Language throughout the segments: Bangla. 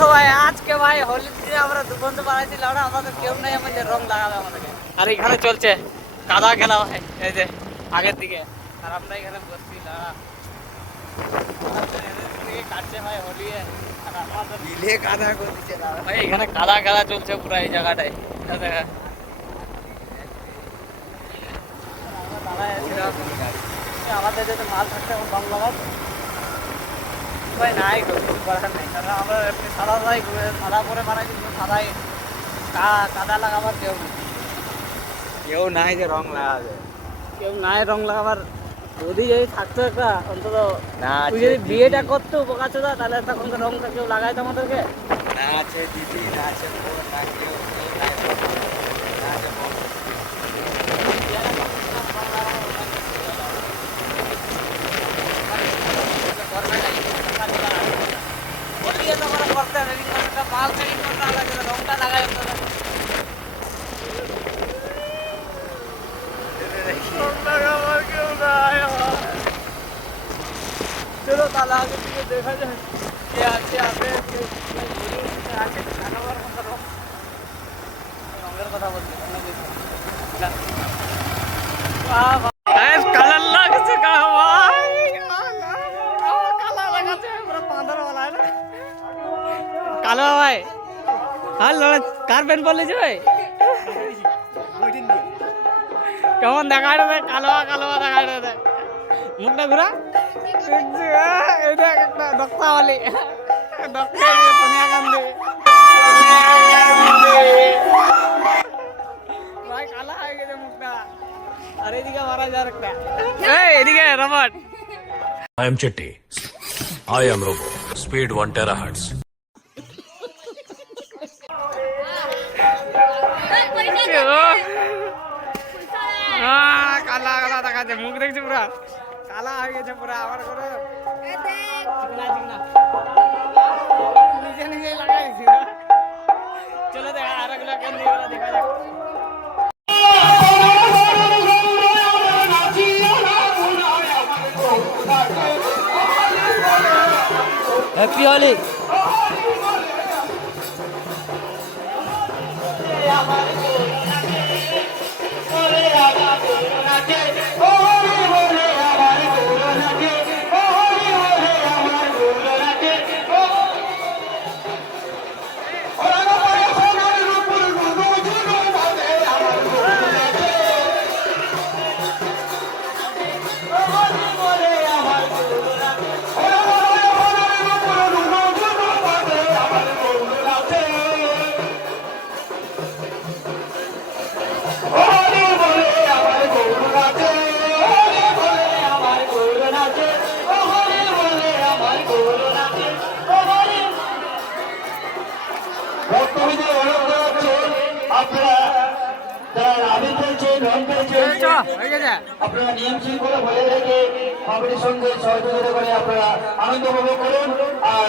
সবাই আজকে ভাই হোলির দিনে আমরা দু বন্ধু বানাইছিলাম না, আমাদের কেউ নাই আমাদের রং লাগাবে আমাদেরকে। আর এখানে চলছে কাদা খেলা ভাই, এই যে আগের দিকে, আর আমরা এখানে বসছি না কাটছে ভাই হোলি, আর আমাদের মিলে কাদা করে দিচ্ছে ভাই, এখানে কাদা খেলা চলছে পুরো এই জায়গাটায়। আমাদের যদি মাল থাকতে এখন রং লাগাবো ভাই, নাই কিছু করার নেই, কারণ আমরা এমনি সাদাই সাদা করে বানাই, কিন্তু সাদাই কাদা লাগাবার কেউ নাই যে রং লাগাবে, কেউ নাই রং লাগাবার। যদি থাকতো একটা অন্তত, তুই যদি বিয়েটা করতো বোকাচোদা, তাহলে তখন তো রংটা কেউ লাগাইতো আমাদেরকে। না আছে দিদি, না আছে বোন, না কেউ না আছে বোন। করতে মাল সেটিং করতে লাগে, রংটা লাগাই চলো তাহলে আগের দিকে দেখা যায় কে আছে রঙের কথা বলছি, কালার লাগছে কালো ভাই। আর লড়া কার প্যান্ট পরলেছে ভাই, কেমন দেখা যায়, কালো কালো দেখা যায়, মুখটা ঘুরা একটা দক্তাওয়ালি ভাই, কালা হয়ে গেছে মুখটা। আর এদিকে মারা যায় একটা, এদিকে robot. I am Chetty. I am Robo. Speed 1 terahertz. কালা কালা দেখাচ্ছে, মুখ দেখছি পুরা কালা হয়ে গেছে পুরা। আবার করে নিজে নিজে লাগাইছি। চলো দেখা আর এগুলো কেন দেখা যাক। হ্যাপি হোলি। আপনারা নিয়ম শৃঙ্খলা বজায় রেখে কমিটির সঙ্গে সহযোগিতা করে আপনারা আনন্দ উপভোগ করুন আর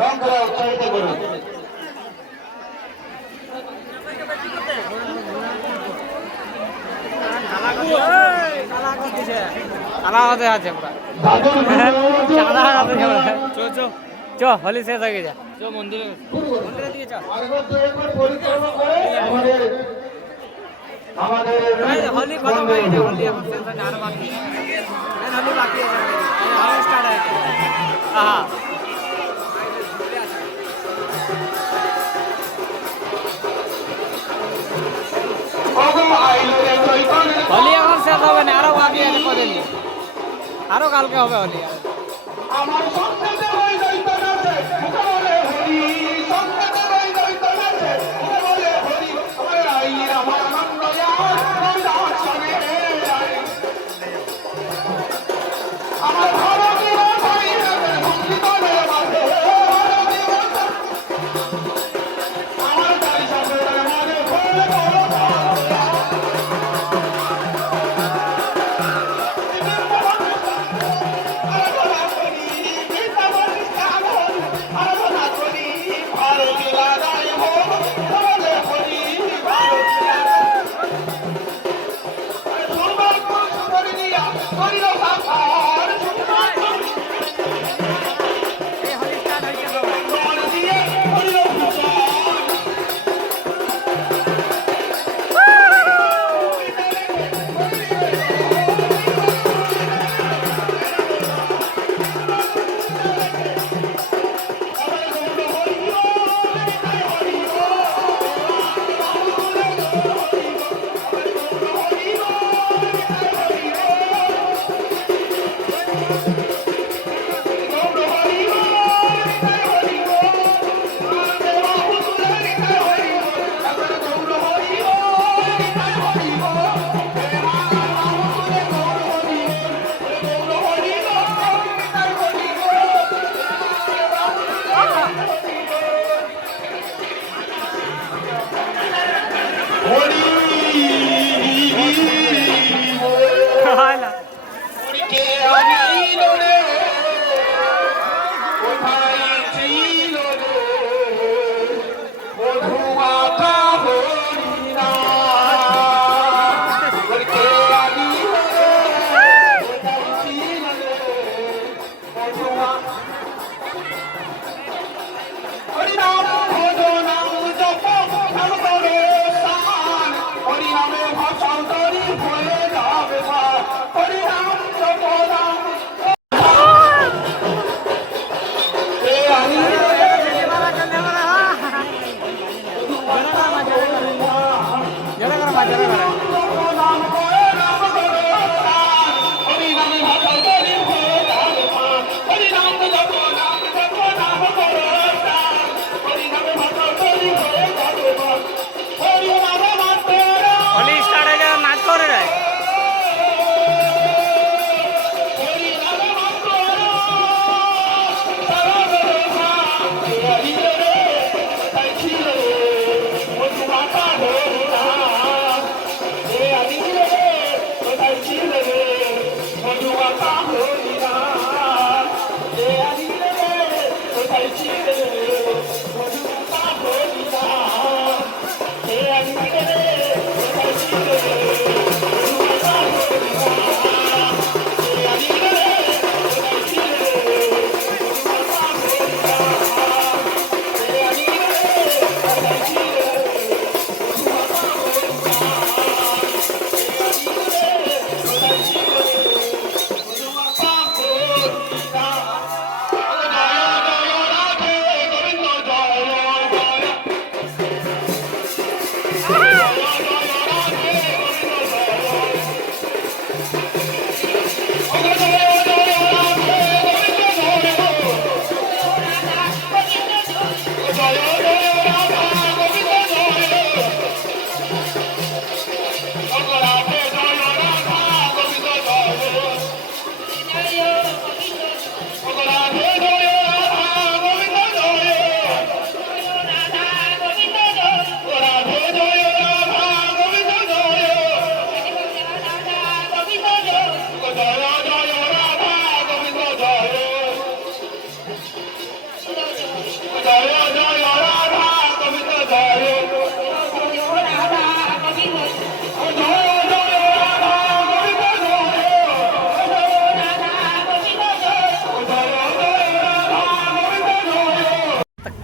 রং খেলা উৎসাহিত করুন। হোলি শেষ হয়ে গেছে, মন্দিরে দিয়ে হোলি খতম হয়ে গেছে, হোলি এখন শেষ হয়েছে, আরো বাকি হোলি বাকি আছে, স্টার্ট হয়েছে। হ্যাঁ হোলি এখন শেষ হবে না, আরো বাকি আছে কদিন, আরো কালকে হবে হোলি।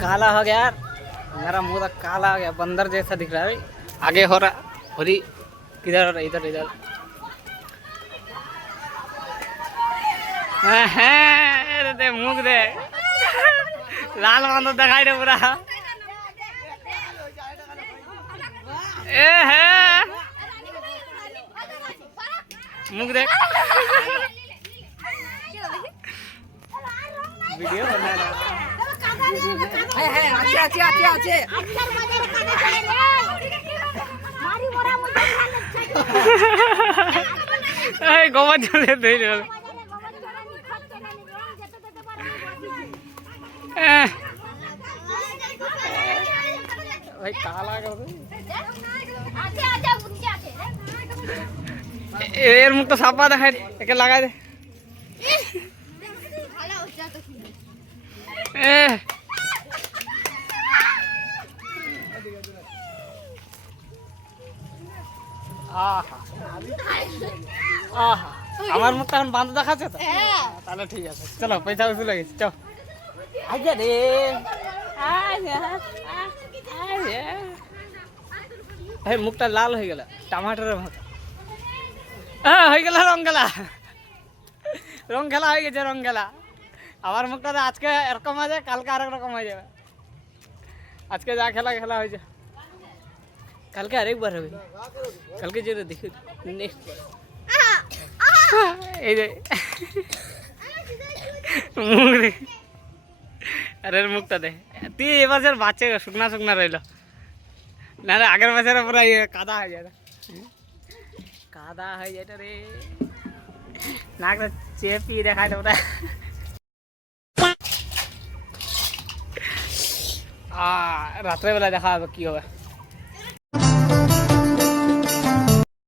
काला हो गया यार, मेरा मुंह तो काला हो गया, बंदर जैसा दिख रहा है। आगे हो रहा होली, किधर हो रहा, इधर इधर। दे मुख दे, लाल बांधो दिखाई दे पूरा। ए है मुख दे, वीडियो बना रहा गोबर चले भाई काला कर दे এর মুখ তো সাপা দেখায়, একে লাগাই দে। আমার মুখ তখন বান্ধ দেখাচ্ছে তো, তাহলে ঠিক আছে। চলো পয়সা উঠে লাগিস, চল আইজা রে, মুখটা লাল হয়ে গেল টমাটোরের মতো। হয়ে গেল রং খেলা, রং খেলা হয়ে গেছে, রং খেলা। আমার মুখটা তো আজকে এরকম আছে, কালকে আরেক রকম হয়ে যাবে। আজকে যা খেলা খেলা হয়েছে, কালকে আরেকবার হবে। কালকে যেটা দেখি নেক্সট, এই যে মুখ দেখ, আরে মুখটা দেখ। তুই এবছর বাচ্চা শুকনা শুকনা রইল, না রে আগের বছরে পুরো কাদা হয়ে যায়, কাদা হয়ে যায় রে, নাকটা চেপি দেখায় ওটা। রাত্রেবেলা দেখা হবে কি হবে।